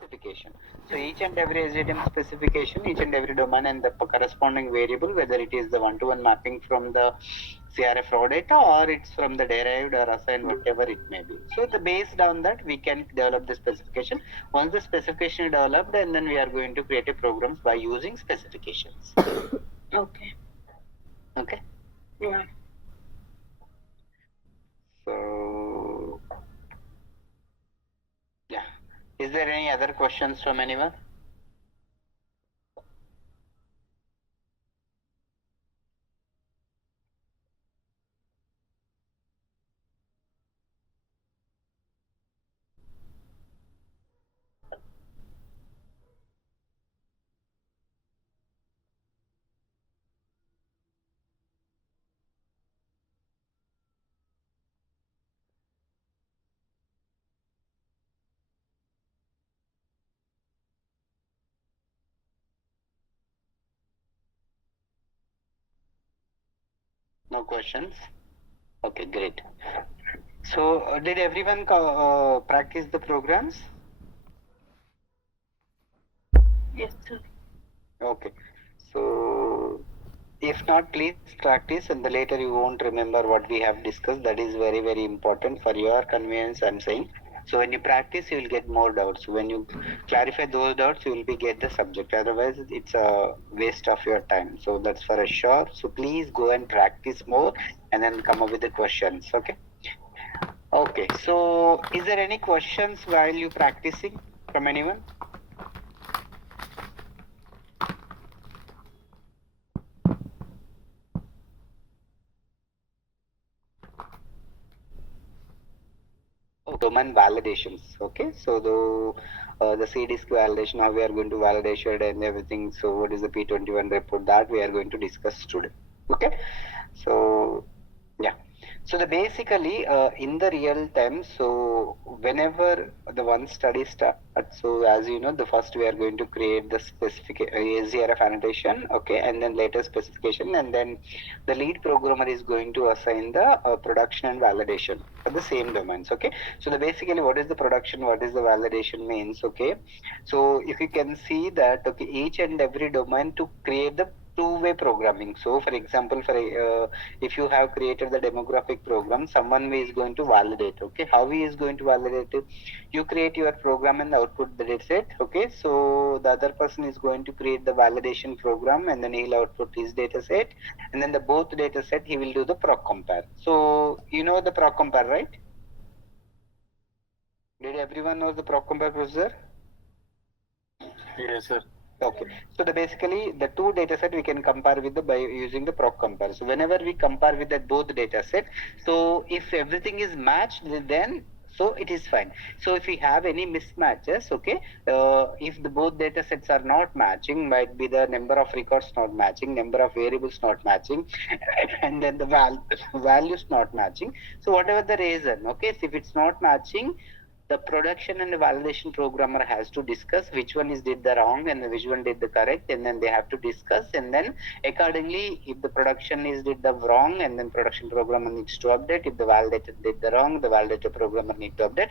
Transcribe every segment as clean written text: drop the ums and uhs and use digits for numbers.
specification. So each and every SDTM specification, each and every domain and the corresponding variable, whether it is the one-to-one mapping from the CRF raw data or it's from the derived or assigned, whatever it may be. So the based on that, we can develop the specification. Once the specification is developed, and then we are going to create a programs by using specifications. Okay. Okay. Yeah. So yeah, is there any other questions from anyone? No questions? Okay, great. So, did everyone practice the programs? Yes, sir. Okay. So, if not, please practice, and the later you won't remember what we have discussed. That is very, very important for your convenience, I'm saying. So, when you practice, you will get more doubts. When you clarify those doubts, you will be get the subject. Otherwise, it's a waste of your time. So, that's for a sure. So, please go and practice more and then come up with the questions. Okay. Okay, so is there any questions while you practicing from anyone? Oh, domain validations. Okay, so the C-disk validation, how we are going to validate it and everything. So what is the P21 report that we are going to discuss today? Okay, so yeah. So the basically in the real time, so whenever the one study starts, so as you know, the first we are going to create the specific ZRF annotation, okay, and then later specification, and then the lead programmer is going to assign the production and validation for the same domains, okay. So the basically what is the production, what is the validation means, okay. So if you can see that, okay, each and every domain to create the two-way programming. So for example, for if you have created the demographic program, someone is going to validate, okay. How he is going to validate it? You create your program and output the data set, okay. So the other person is going to create the validation program and then he'll output his data set, and then the both data set he will do the proc compare. So you know the proc compare, right? Did everyone know the proc compare procedure? Yes, sir. Okay, so the basically the two data set we can compare with the by using the proc compare. So whenever we compare with that both data set, so if everything is matched, then so it is fine. So if we have any mismatches, okay, if the both data sets are not matching, might be the number of records not matching, number of variables not matching, and then the values not matching. So whatever the reason, okay, so if it's not matching, the production and the validation programmer has to discuss which one is did the wrong and which one did the correct, and then they have to discuss, and then accordingly if the production is did the wrong, and then production programmer needs to update. If the validator did the wrong, the validator programmer need to update.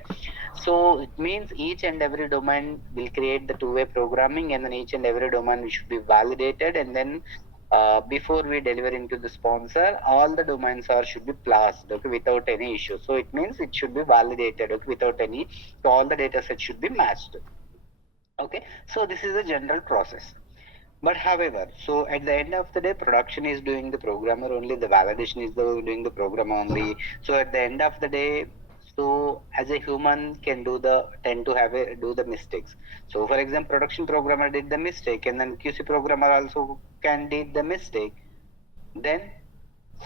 So it means each and every domain will create the two-way programming, and then each and every domain should be validated, and then before we deliver into the sponsor, all the domains are should be passed, okay, without any issue. So it means it should be validated, okay, without any. So all the data sets should be matched. Okay, so this is a general process. But however, so at the end of the day, production is doing the programmer only, the validation is doing the program only. So at the end of the day, so as a human can do the tend to have a do the mistakes. So for example, production programmer did the mistake, and then QC programmer also can did the mistake. Then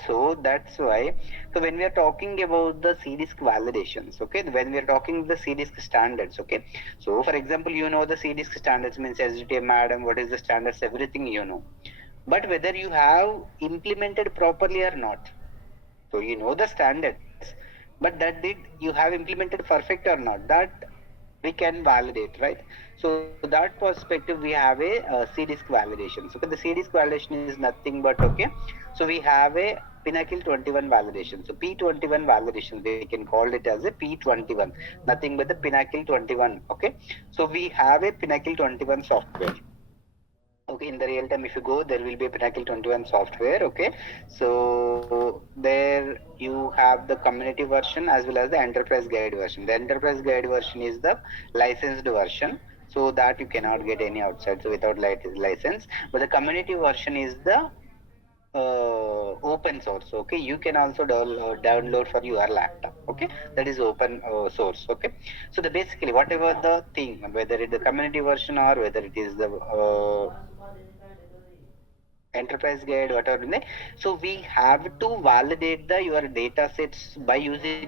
so that's why, so when we are talking about the C-disk validations, okay, when we are talking the C-disk standards, okay, so for example, you know the C-disk standards means SDTM, madam, what is the standards, everything you know, but whether you have implemented properly or not. So you know the standards, but that did you have implemented perfect or not, that we can validate, right? So that perspective we have a C-disk validation. So the C-disk validation is nothing but, okay, so we have a Pinnacle 21 validation. So P21 validation, we can call it as a P21, nothing but the Pinnacle 21. Okay, so we have a Pinnacle 21 software. Okay, in the real time, if you go, there will be a Pinnacle 21 software. Okay, so there you have the community version as well as the enterprise guide version. The enterprise guide version is the licensed version, so that you cannot get any outside, so without license. But the community version is the open source. Okay, you can also download for your laptop. Okay, that is open source. Okay, so the basically whatever the thing, whether it is the community version or whether it is the enterprise guide, whatever, so we have to validate the your data sets by using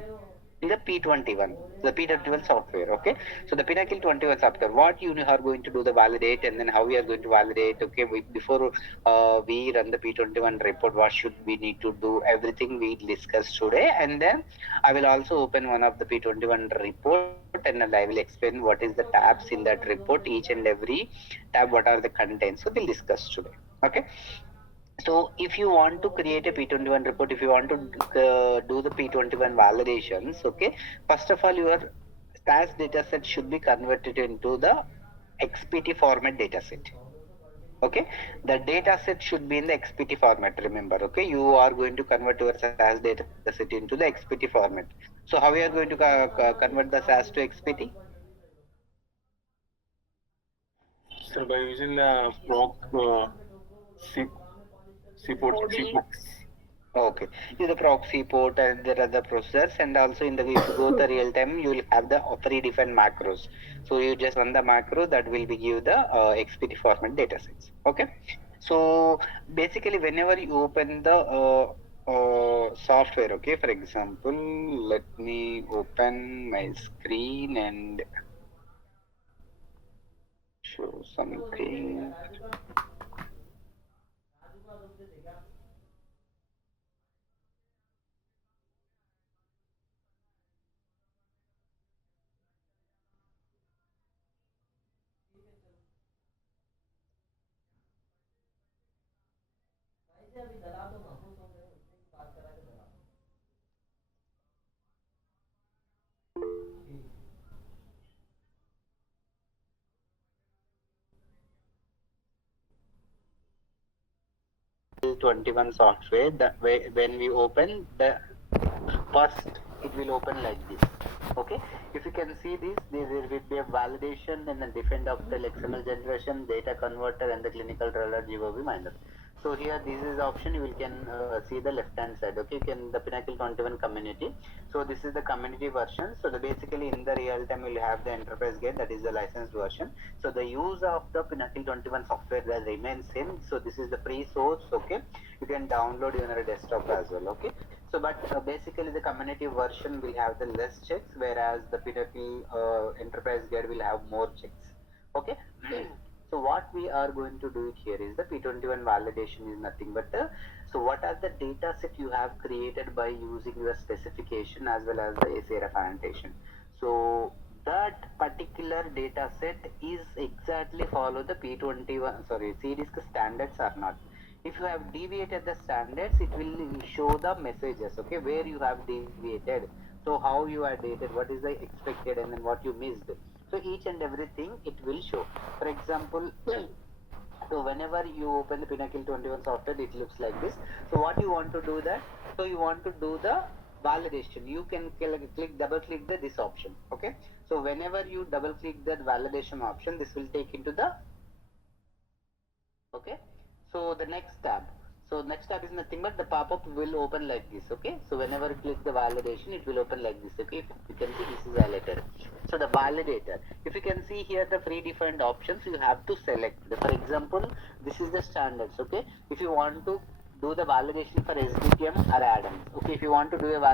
the P21, the P21 software. Okay, so the Pinnacle 21 software, what you are going to do the validate, and then how we are going to validate. Okay, before we run the P21 report, what should we need to do, everything we discussed today. And then I will also open one of the P21 report, and then I will explain what is the tabs in that report, each and every tab, what are the contents, so we'll discuss today. Okay, so if you want to create a P21 report, if you want to do the P21 validations, okay, first of all, your SAS dataset should be converted into the XPT format dataset. Okay, the dataset should be in the XPT format. Remember, okay, you are going to convert your SAS dataset into the XPT format. So how you are going to convert the SAS to XPT? So by using the proc C port. Okay, is the proxy port and there are the processors, and also in the if you go the real time, you will have the predefined macros. So you just run the macro that will be give the XPT format datasets. Okay, so basically whenever you open the software, okay, for example, let me open my screen and show something. Pinnacle 21 software, that way when we open the first, it will open like this. Okay, if you can see this, there will be a validation and the defend of the XML generation, data converter, and the clinical trial GOV miner. So here this is the option. You will can see the left hand side. Okay, you can the Pinnacle 21 community. So this is the community version. So the basically in the real time you will have the enterprise guide, that is the licensed version. So the use of the Pinnacle 21 software that remains same. So this is the free source. Okay, you can download on your desktop as well. Okay, so but basically the community version will have the less checks, whereas the Pinnacle enterprise guide will have more checks. Okay. So what we are going to do here is the P21 validation is nothing but so what are the data set you have created by using your specification as well as the ACRF annotation. So that particular data set is exactly follow the P21 CDISC standards or not. If you have deviated the standards, it will show the messages, okay, where you have deviated. So how you are dated, what is the expected, and then what you missed. So each and everything it will show. For example, so whenever you open the Pinnacle 21 software, it looks like this. So what you want to do that? So you want to do the validation. You can double click this option. Okay. So whenever you double click that validation option, this will take into the okay. So the next tab. So next tab is nothing but the pop-up will open like this. Okay. So whenever you click the validation, it will open like this. Okay. If you can see, this is validator. So the validator. If you can see here the predefined options, you have to select. For example, this is the standards. Okay. If you want to do the validation for SDTM or Adams. Okay. If you want to do a